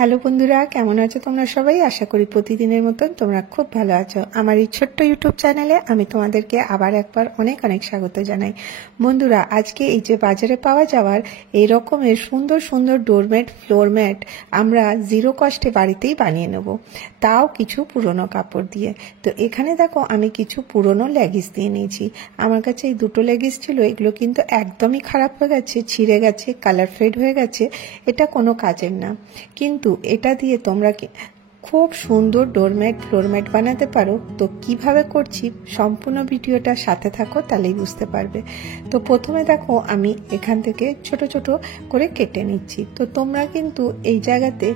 Hello বন্ধুরা, কেমন আছো তোমরা সবাই? আশা করি প্রতিদিনের মতন তোমরা খুব ভালো আছো। আমার এই ছোট্ট ইউটিউব চ্যানেলে আমি তোমাদেরকে আবার একবার অনেক অনেক স্বাগত জানাই। বন্ধুরা, আজকে এই যে বাজারে পাওয়া যাওয়ার এই রকমের সুন্দর সুন্দর ডোরম্যাট, ফ্লোর ম্যাট আমরা জিরো কস্টে বাড়িতেই বানিয়ে নেব, তাও কিছু পুরনো কাপড় দিয়ে। তো এখানে দেখো আমি কিছু পুরনো লেগিস দিয়ে নিয়েছি। আমার কাছে এই দুটো লেগিস ছিল, এগুলো কিন্তু একদমই খারাপ হয়ে গেছে, ছিঁড়ে গেছে, কালার ফেড হয়ে গেছে, এটা কোনো কাজের না। কিন্তু এটা দিয়ে তোমরা খুব সুন্দর ডোরম্যাট, ফ্লোর ম্যাট বানাতে পারো। তো কিভাবে করছি সম্পূর্ণ ভিডিওটা সাথে থাকো, তাহলেই বুঝতে পারবে। তো প্রথমে দেখো আমি এখান থেকে ছোট ছোট করে কেটে নিচ্ছি। তো তোমরা কিন্তু এই জায়গাতে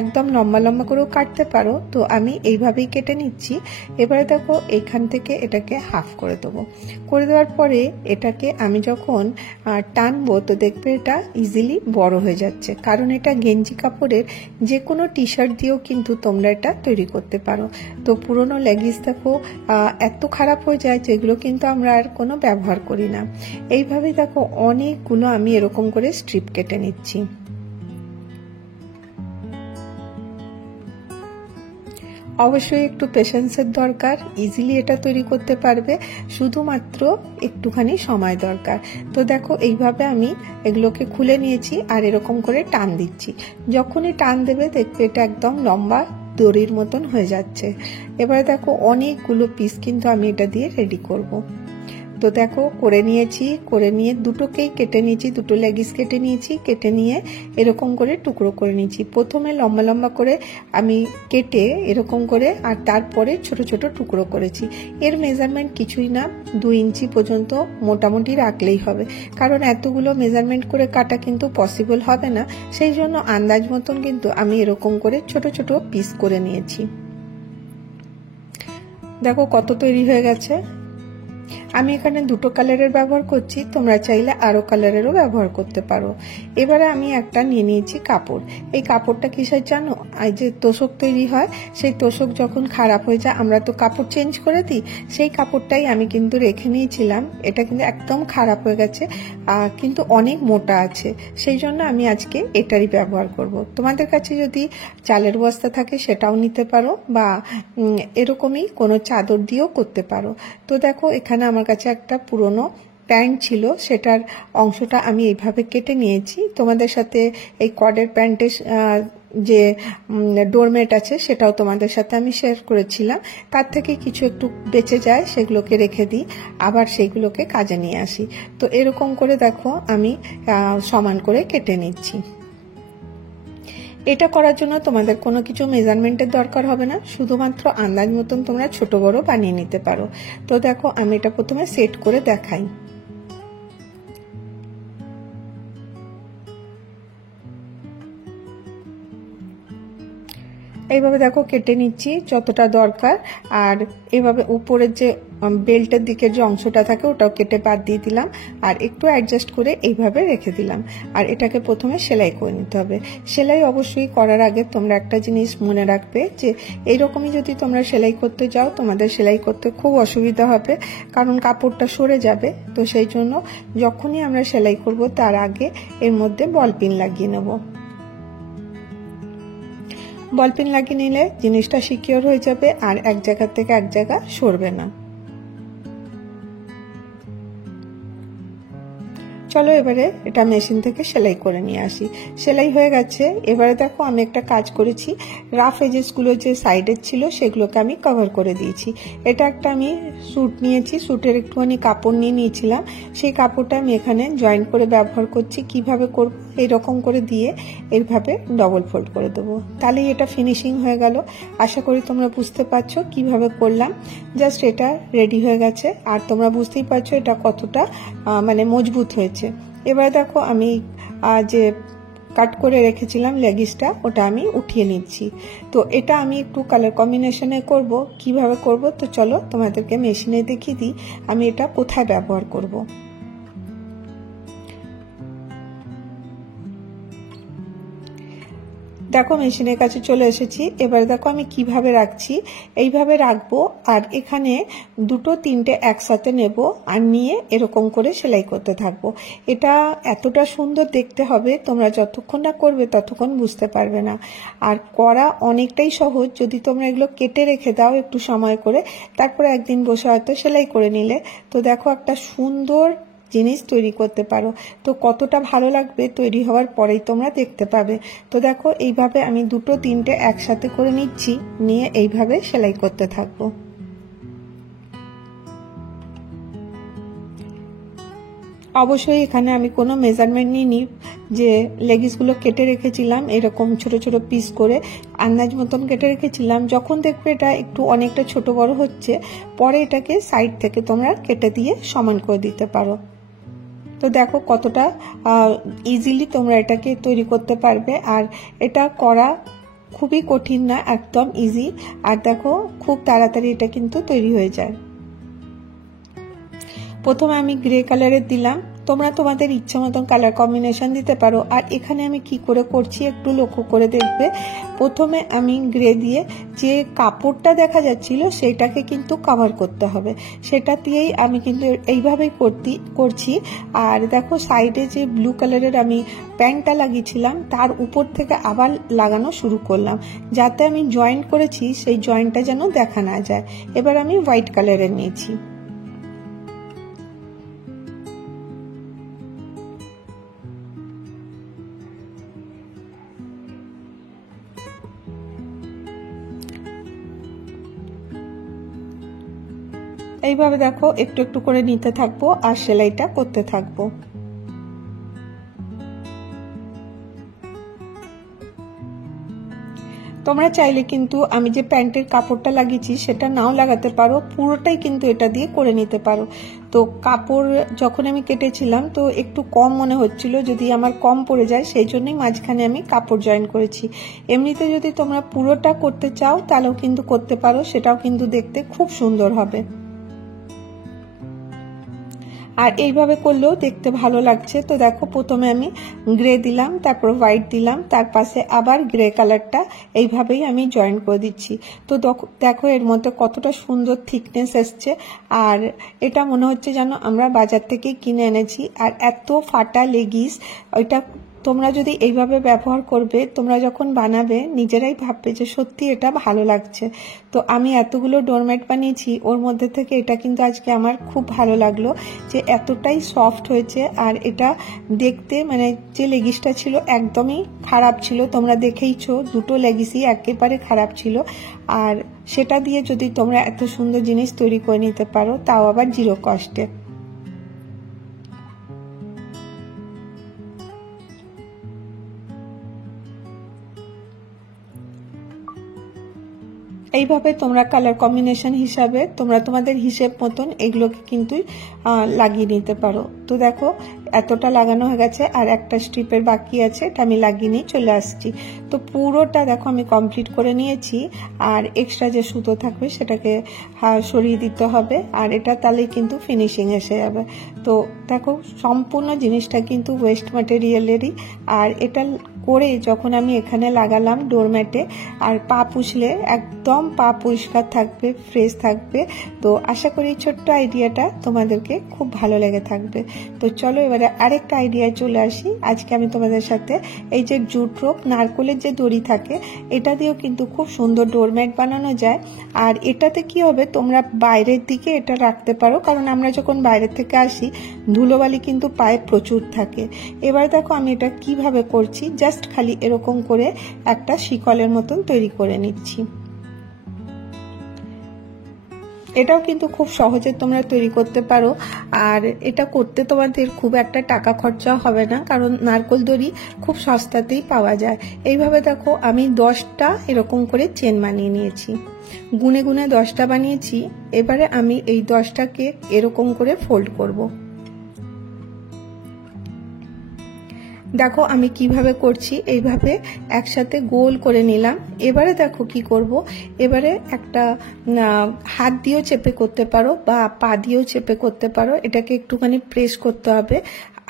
একদম লম্বা লম্বা করেও কাটতে পারো। তো আমি এইভাবেই কেটে নিচ্ছি। এবারে দেখো এখান থেকে এটাকে হাফ করে দেবো। করে দেওয়ার পরে এটাকে আমি যখন টানবো তো দেখবে এটা ইজিলি বড় হয়ে যাচ্ছে, কারণ এটা গেঞ্জি কাপড়ের যে কোনো টি শার্ট দিয়েও কিন্তু তোমরা এটা তৈরি করতে পারো। তো পুরনো লেগিস দেখো এত খারাপ হয়ে যায় যেগুলো কিন্তু আমরা আর কোনো ব্যবহার করি না। এইভাবেই দেখো অনেকগুলো আমি এরকম করে স্ট্রিপ কেটে নিচ্ছি। অবশ্যই একটু পেশেন্সের দরকার, ইজিলি এটা তৈরি করতে পারবে, শুধুমাত্র একটুখানি সময় দরকার। তো দেখো এইভাবে আমি এগুলোকে খুলে নিয়েছি আর এরকম করে টান দিচ্ছি। যখনই টান দেবে দেখবে এটা একদম লম্বা দড়ির মতন হয়ে যাচ্ছে। এবারে দেখো অনেকগুলো পিস কিন্তু আমি এটা দিয়ে রেডি করব। তো দেখো করে নিয়েছি, করে নিয়ে দুটোকেই কেটে নিয়েছি, দুটো লেগিস কেটে নিয়েছি, কেটে নিয়ে এরকম করে টুকরো করে নিয়েছি। প্রথমে লম্বা লম্বা করে আমি কেটে এরকম করে, আর তারপরে ছোট ছোট টুকরো করেছি। এর মেজারমেন্ট কিছুই না, 2 ইঞ্চি পর্যন্ত মোটামুটি রাখলেই হবে, কারণ এতগুলো মেজারমেন্ট করে কাটা কিন্তু পসিবল হবে না। সেই জন্য আন্দাজ মতন কিন্তু আমি এরকম করে ছোট ছোট পিস করে নিয়েছি। দেখো কত তৈরি হয়ে গেছে। আমি এখানে দুটো কালারের ব্যবহার করছি, তোমরা চাইলে আরো কালারেরও ব্যবহার করতে পারো। এবারে আমি একটা নিয়ে নিয়েছি কাপড়। এই কাপড়টা কিসের জানো? এই যে তোষক তৈরি হয়, সেই তোষক যখন খারাপ হয়ে যায় আমরা তো কাপড় চেঞ্জ করে দিই, সেই কাপড়টাই আমি কিন্তু রেখে নিয়েছিলাম। এটা কিন্তু একদম খারাপ হয়ে গেছে, কিন্তু অনেক মোটা আছে, সেই জন্য আমি আজকে এটারই ব্যবহার করব। তোমাদের কাছে যদি চালের বস্তা থাকে সেটাও নিতে পারো, বা এরকমই কোনো চাদর দিয়েও করতে পারো। তো দেখো এখানে আমার কাছে একটা পুরনো প্যান্ট ছিল, সেটার অংশটা আমি এইভাবে কেটে নিয়েছি। তোমাদের সাথে এই কর্ডের প্যান্টের যে ডোরমেট আছে সেটাও তোমাদের সাথে আমি শেয়ার করেছিলাম। তার থেকে কিছু একটু বেঁচে যায়, সেগুলোকে রেখে দিই, আবার সেগুলোকে কাজে নিয়ে আসি। তো এরকম করে দেখো আমি সমান করে কেটে নিচ্ছি। এটা করার জন্য তোমাদের কোনো কিছু মেজারমেন্টের দরকার হবে না, শুধুমাত্র আন্দাজ মতন তোমরা ছোট বড় বানিয়ে নিতে পারো। তো দেখো আমি এটা প্রথমে সেট করে দেখাই। এইভাবে দেখো কেটে নিচ্ছি যতটা দরকার, আর এভাবে উপরের যে বেল্টের দিকের যে অংশটা থাকে ওটাও কেটে বাদ দিয়ে দিলাম, আর একটু অ্যাডজাস্ট করে এইভাবে রেখে দিলাম। আর এটাকে প্রথমে সেলাই করে নিতে হবে। সেলাই অবশ্যই করার আগে তোমরা একটা জিনিস মনে রাখবে, যে এইরকমই যদি তোমরা সেলাই করতে যাও তোমাদের সেলাই করতে খুব অসুবিধা হবে, কারণ কাপড়টা সরে যাবে। তো সেই জন্য যখনই আমরা সেলাই করব তার আগে এর মধ্যে বল পিন লাগিয়ে নেব। বল পিন লাগিয়ে নিলে জিনিসটা সিকিউর হয়ে যাবে আর এক জায়গা থেকে এক জায়গা সরবে না। চলো এবারে এটা মেশিন থেকে সেলাই করে নিয়ে আসি। সেলাই হয়ে গেছে। এবারে দেখো আমি একটা কাজ করেছি, রাফ এজেসগুলো যে সাইডের ছিল সেগুলোকে আমি কভার করে দিয়েছি। এটা একটা আমি স্যুট নিয়েছি, স্যুটের একটুখানি কাপড় নিয়ে নিয়েছিলাম, সেই কাপড়টা আমি এখানে জয়েন্ট করে ব্যবহার করছি। কিভাবে করব? এইরকম করে দিয়ে এইভাবে ডবল ফোল্ড করে দেবো, তাহলেই এটা ফিনিশিং হয়ে গেল। আশা করি তোমরা বুঝতে পারছো কিভাবে করলাম। জাস্ট এটা রেডি হয়ে গেছে, আর তোমরা বুঝতেই পারছো এটা কতটা মানে মজবুত হয়েছে। এবার দেখো আমি যে কাট করে রেখেছিলাম লেগিসটা, ওটা আমি উঠিয়ে নিচ্ছি। তো এটা আমি একটু কালার কম্বিনেশনে করব। কিভাবে করব? তো চলো তোমাদেরকে মেশিনে দেখিয়ে দিই আমি এটা কোথায় ব্যবহার করব। দেখো মেশিনের কাছে চলে এসেছি। এবার দেখো আমি কিভাবে রাখছি, এইভাবে রাখবো আর এখানে দুটো তিনটে একসাথে নেব আর নিয়ে এরকম করে সেলাই করতে থাকবো। এটা এতটা সুন্দর দেখতে হবে, তোমরা যতক্ষণ না করবে ততক্ষণ বুঝতে পারবে না। আর করা অনেকটাই সহজ, যদি তোমরা এগুলো কেটে রেখে দাও একটু সময় করে, তারপরে একদিন বসে হয়তো সেলাই করে নিলে তো দেখো একটা সুন্দর জিনিস তৈরি করতে পারো। তো কতটা ভালো লাগবে তৈরি হওয়ার পরেই তোমরা দেখতে পাবে। তো দেখো এইভাবে আমি দুটো তিনটে একসাথে করে নিচ্ছি, নিয়ে এইভাবে সেলাই করতে থাকবো। অবশ্যই এখানে আমি কোনো মেজারমেন্ট নিইনি, যে লেগিসগুলো কেটে রেখেছিলাম এরকম ছোট ছোট পিস করে আন্দাজ মতন কেটে রেখেছিলাম। যখন দেখবে এটা একটু অনেকটা ছোট বড় হচ্ছে, পরে এটাকে সাইড থেকে তোমরা কেটে দিয়ে সমান করে দিতে পারো। তো দেখো কতটা ইজিলি তোমরা এটাকে তৈরি করতে পারবে। আর এটা করা খুবই কঠিন না, একদম ইজি। আর দেখো খুব তাড়াতাড়ি এটা কিন্তু তৈরি হয়ে যায়। প্রথমে আমি গ্রে কালারের দিলাম, তোমরা তোমাদের ইচ্ছা মতন কালার কম্বিনেশন দিতে পারো। আর এখানে আমি কি করে করছি একটু লক্ষ্য করে দেখবে। প্রথমে আমি গ্রে দিয়ে যে কাপড়টা দেখা যাচ্ছিল সেইটাকে কিন্তু কভার করতে হবে, সেটা দিয়েই আমি কিন্তু এইভাবেই করছি। আর দেখো সাইডে যে ব্লু কালারের আমি প্যান্টটা লাগিয়েছিলাম তার উপর থেকে আবার লাগানো শুরু করলাম, যাতে আমি জয়েন্ট করেছি সেই জয়েন্টটা যেন দেখা না যায়। এবার আমি হোয়াইট কালারের নিয়েছি। এইভাবে দেখো একটু একটু করে নিতে থাকবো আর সেলাইটা করতে থাকবো। তোমরা চাইলে কিন্তু আমি যে প্যান্টের কাপড়টা লাগিয়েছি সেটা নাও লাগাতে পারো, পুরোটাই কিন্তু এটা দিয়ে করে নিতে পারো। তো কাপড় যখন আমি কেটেছিলাম তো একটু কম মনে হচ্ছিল, যদি আমার কম পড়ে যায় সেই জন্যই মাঝখানে আমি কাপড় জয়েন করেছি। এমনিতে যদি তোমরা পুরোটা করতে চাও তাহলেও কিন্তু করতে পারো, সেটাও কিন্তু দেখতে খুব সুন্দর হবে। আর এইভাবে করলেও দেখতে ভালো লাগছে। তো দেখো প্রথমে আমি গ্রে দিলাম, তারপর হোয়াইট দিলাম, তার পাশে আবার গ্রে কালারটা এইভাবেই আমি জয়েন করে দিচ্ছি। তো দেখো এর মধ্যে কতটা সুন্দর থিকনেস এসছে। আর এটা মনে হচ্ছে যেন আমরা বাজার থেকে কিনে এনেছি। আর এত ফাটা লেগিস, ওইটা তোমরা যদি এইভাবে ব্যবহার করবে, তোমরা যখন বানাবে নিজেরাই ভাববে যে সত্যি এটা ভালো লাগছে। তো আমি এতগুলো ডোরম্যাট বানিয়েছি, ওর মধ্যে থেকে এটা কিন্তু আজকে আমার খুব ভালো লাগলো যে এতটাই সফট হয়েছে। আর এটা দেখতে মানে যে লেগিসটা ছিল একদমই খারাপ ছিল, তোমরা দেখেইছো দুটো লেগিসই একেবারে খারাপ ছিল। আর সেটা দিয়ে যদি তোমরা এত সুন্দর জিনিস তৈরি করে নিতে পারো, তাও আবার জিরো কস্টে। এইভাবে তোমরা কালার কম্বিনেশন হিসাবে তোমরা তোমাদের হিসেব মতন এগুলোকে কিন্তু লাগিয়ে নিতে পারো। তো দেখো এতটা লাগানো হয়ে গেছে, আর একটা স্ট্রিপের বাকি আছে, এটা আমি লাগিয়ে নিয়ে চলে আসছি। তো পুরোটা দেখো আমি কমপ্লিট করে নিয়েছি। আর এক্সট্রা যে সুতো থাকবে সেটাকে সরিয়ে দিতে হবে, আর এটা তাহলে কিন্তু ফিনিশিং এসে যাবে। তো দেখো সম্পূর্ণ জিনিসটা কিন্তু ওয়েস্ট ম্যাটেরিয়ালেরই। আর এটা করে যখন আমি এখানে লাগালাম ডোরম্যাটে, আর পা পুছলে একদম পা পরিষ্কার থাকবে, ফ্রেশ থাকবে। তো আশা করি ছোট্ট আইডিয়াটা তোমাদেরকে খুব ভালো লেগে থাকবে। তো চলো এবারে আরেকটা আইডিয়ায় চলে আসি। আজকে আমি তোমাদের সাথে এই যে জুট রোপ, নারকোলের যে দড়ি থাকে, এটা দিয়েও কিন্তু খুব সুন্দর ডোরম্যাট বানানো যায়। আর এটাতে কি হবে, তোমরা বাইরের দিকে এটা রাখতে পারো, কারণ আমরা যখন বাইরের থেকে আসি ধুলোবালি কিন্তু পায়ে প্রচুর থাকে। এবার দেখো আমি এটা কিভাবে করছি, জাস্ট খালি এরকম করে একটা শিকলের মতন তৈরি করে নিচ্ছি। এটাও কিন্তু খুব সহজে তোমরা তৈরি করতে পারো। আর এটা করতে তোমাদের খুব একটা টাকা খরচা হবে না, কারণ নারকোল দড়ি খুব সস্তাতেই পাওয়া যায়। এইভাবে দেখো আমি 10টা এরকম করে চেন বানিয়ে নিয়েছি, গুনে গুনে 10টা বানিয়েছি। এবারে আমি এই 10টাকে এরকম করে ফোল্ড করব। দেখো আমি কিভাবে করছি, এইভাবে একসাথে গোল করে নিলাম। এবারে দেখো কি করব, এবারে একটা হাত দিয়েও চেপে করতে পারো বা পা দিয়েও চেপে করতে পারো। এটাকে একটুখানি প্রেস করতে হবে,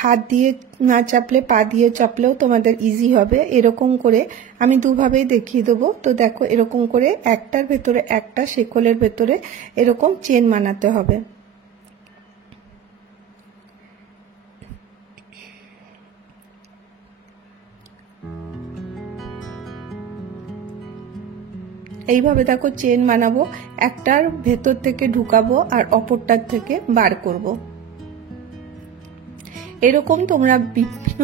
হাত দিয়ে না চাপলে পা দিয়ে চাপলেও তোমাদের ইজি হবে। এরকম করে আমি দুভাবেই দেখিয়ে দেবো। তো দেখো এরকম করে একটার ভেতরে একটা শেকলের ভেতরে এরকম চেন বানাতে হবে। এইভাবে দেখো চেন বানাবো, একটার ভেতর থেকে ঢুকাবো আর অপরটার থেকে বার করব। এরকম তোমরা বিভিন্ন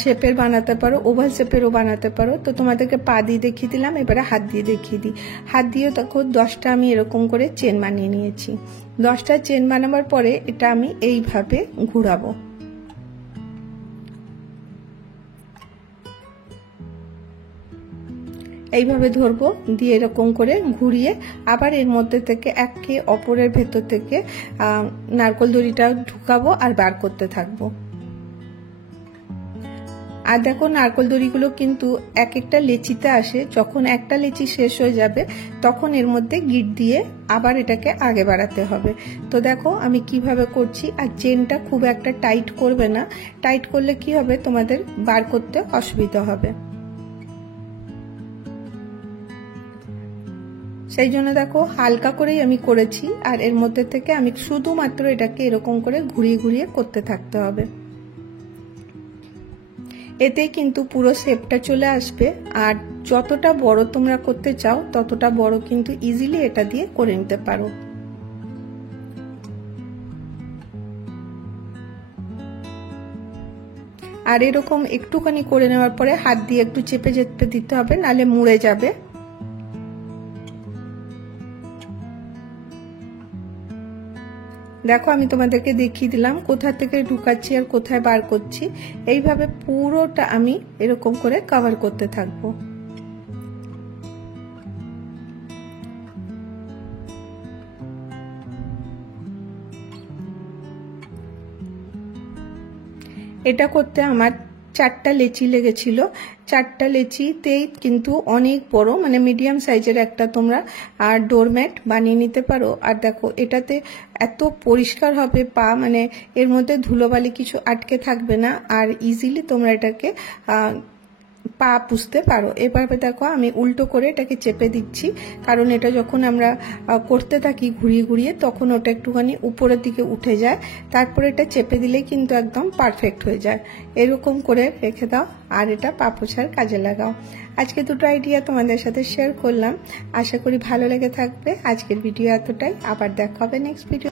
শেপের বানাতে পারো, ওভাল শেপেরও বানাতে পারো। তো তোমাদেরকে পা দিয়ে দেখিয়ে দিলাম, এবারে হাত দিয়ে দেখিয়ে দিই। হাত দিয়ে দেখো 10টা আমি এরকম করে চেন বানিয়ে নিয়েছি। 10টা চেন বানাবার পরে এটা আমি এইভাবে ঘুরাবো। এইভাবে ধরবো, দিয়ে এরকম করে ঘুরিয়ে আবার এর মধ্যে থেকে একে অপরের ভেতর থেকে নারকেল দড়িটা ঢুকাবো আর বার করতে থাকবো। আর দেখো নারকেল দড়িগুলো কিন্তু এক একটা লেচিতে আসে, যখন একটা লেচি শেষ হয়ে যাবে তখন এর মধ্যে গিট দিয়ে আবার এটাকে আগে বাড়াতে হবে। তো দেখো আমি কিভাবে করছি। আর চেনটা খুব একটা টাইট করবে না, টাইট করলে কি হবে তোমাদের বার করতে অসুবিধা হবে। সেই জন্য দেখো হালকা করেই আমি করেছি, আর এর মধ্যে থেকে আমি শুধুমাত্র এটাকে এরকম করে ঘুরিয়ে ঘুরিয়ে করতে থাকতে হবে। এতেই কিন্তু পুরো শেপটা চলে আসবে। আর যতটা বড় তোমরা করতে চাও ততটা বড় কিন্তু ইজিলি এটা দিয়ে করে নিতে পারো। আর এরকম একটুখানি করে নেওয়ার পরে হাত দিয়ে একটু চেপে চেপে দিতে হবে, নালে মুড়ে যাবে। দেখো আমি তোমাদেরকে দেখিয়ে দিলাম কোথা থেকে ঢুকাচ্ছি আর কোথায় বার করছি। এইভাবে পুরোটা আমি এরকম করে কভার করতে থাকবো। এটা করতে আমার 4টা লেচি লেগেছিল। 4টা লেচিতেই কিন্তু অনেক বড়, মানে মিডিয়াম সাইজের একটা তোমরা আর ডোরম্যাট বানিয়ে নিতে পারো। আর দেখো এটাতে এত পরিষ্কার হবে পা, মানে এর মধ্যে ধুলোবালি কিছু আটকে থাকবে না, আর ইজিলি তোমরা এটাকে পা পুষতে পারো। এভাবে দেখো আমি উল্টো করে এটাকে চেপে দিচ্ছি, কারণ এটা যখন আমরা করতে থাকি ঘুরিয়ে ঘুরিয়ে তখন ওটা একটুখানি উপরের দিকে উঠে যায়। তারপরে এটা চেপে দিলে কিন্তু একদম পারফেক্ট হয়ে যায়। এরকম করে রেখে দাও আর এটা পা পোছার কাজে লাগাও। আজকে দুটো আইডিয়া তোমাদের সাথে শেয়ার করলাম, আশা করি ভালো লেগে থাকবে। আজকের ভিডিও এতটাই, আবার দেখা হবে নেক্সট ভিডিও।